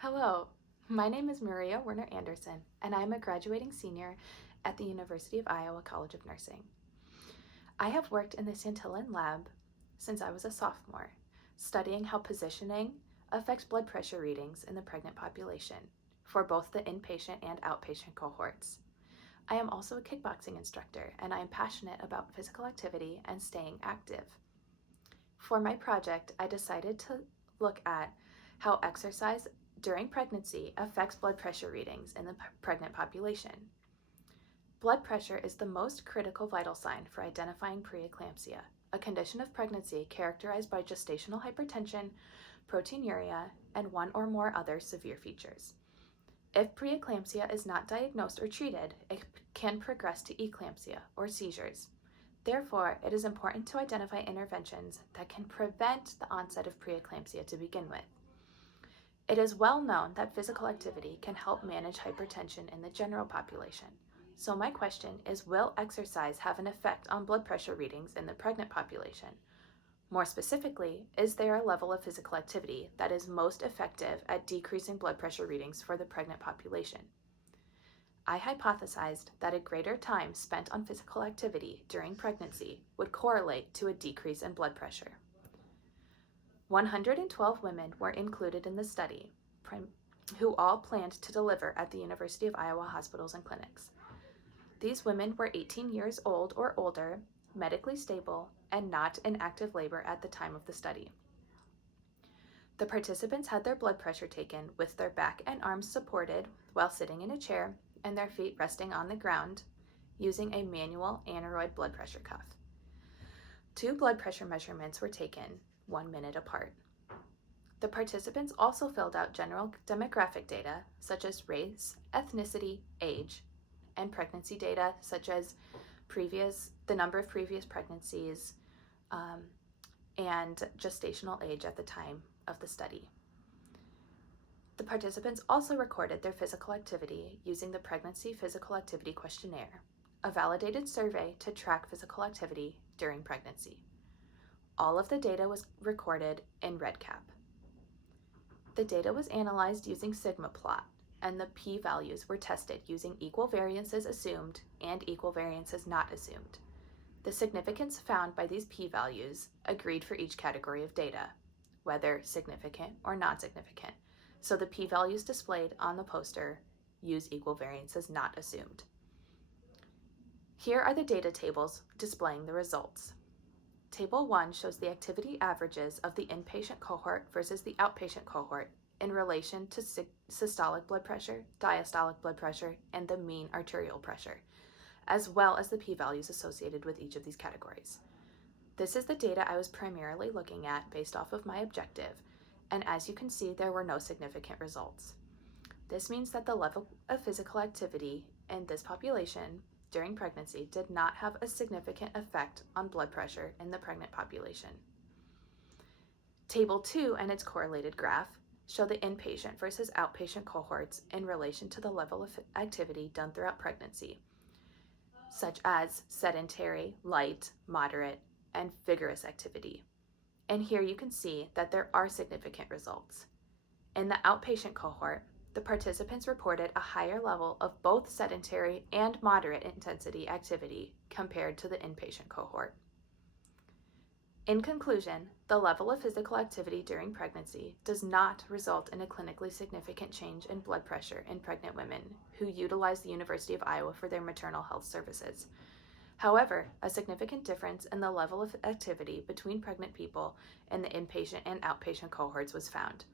Hello, my name is Maria Werner Anderson, and I am a graduating senior at the University of Iowa College of Nursing. I have worked in the Santillan lab since I was a sophomore, studying how positioning affects blood pressure readings in the pregnant population for both the inpatient and outpatient cohorts. I am also a kickboxing instructor, and I am passionate about physical activity and staying active. For my project, I decided to look at how exercise during pregnancy affects blood pressure readings in the pregnant population. Blood pressure is the most critical vital sign for identifying preeclampsia, a condition of pregnancy characterized by gestational hypertension, proteinuria, and one or more other severe features. If preeclampsia is not diagnosed or treated, it can progress to eclampsia or seizures. Therefore, it is important to identify interventions that can prevent the onset of preeclampsia to begin with. It is well known that physical activity can help manage hypertension in the general population. So my question is, will exercise have an effect on blood pressure readings in the pregnant population? More specifically, is there a level of physical activity that is most effective at decreasing blood pressure readings for the pregnant population? I hypothesized that a greater time spent on physical activity during pregnancy would correlate to a decrease in blood pressure. 112 women were included in the study, who all planned to deliver at the University of Iowa hospitals and clinics. These women were 18 years old or older, medically stable, and not in active labor at the time of the study. The participants had their blood pressure taken with their back and arms supported while sitting in a chair and their feet resting on the ground using a manual aneroid blood pressure cuff. 2 blood pressure measurements were taken 1 minute apart. The participants also filled out general demographic data such as race, ethnicity, age, and pregnancy data such as the number of previous pregnancies, and gestational age at the time of the study. The participants also recorded their physical activity using the Pregnancy Physical Activity Questionnaire, a validated survey to track physical activity during pregnancy. All of the data was recorded in REDCap. The data was analyzed using SigmaPlot, and the p-values were tested using equal variances assumed and equal variances not assumed. The significance found by these p-values agreed for each category of data, whether significant or non-significant, so the p-values displayed on the poster use equal variances not assumed. Here are the data tables displaying the results. Table 1 shows the activity averages of the inpatient cohort versus the outpatient cohort in relation to systolic blood pressure, diastolic blood pressure, and the mean arterial pressure, as well as the p-values associated with each of these categories. This is the data I was primarily looking at based off of my objective, and as you can see, there were no significant results. This means that the level of physical activity in this population during pregnancy did not have a significant effect on blood pressure in the pregnant population. Table 2 and its correlated graph show the inpatient versus outpatient cohorts in relation to the level of activity done throughout pregnancy, such as sedentary, light, moderate, and vigorous activity. And here you can see that there are significant results. In the outpatient cohort, the participants reported a higher level of both sedentary and moderate intensity activity compared to the inpatient cohort. In conclusion, the level of physical activity during pregnancy does not result in a clinically significant change in blood pressure in pregnant women who utilize the University of Iowa for their maternal health services. However, a significant difference in the level of activity between pregnant people in the inpatient and outpatient cohorts was found.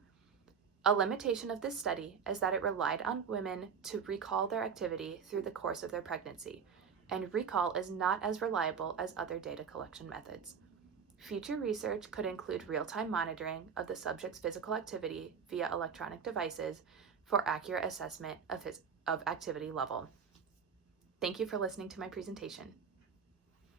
A limitation of this study is that it relied on women to recall their activity through the course of their pregnancy, and recall is not as reliable as other data collection methods. Future research could include real-time monitoring of the subject's physical activity via electronic devices for accurate assessment of activity level. Thank you for listening to my presentation.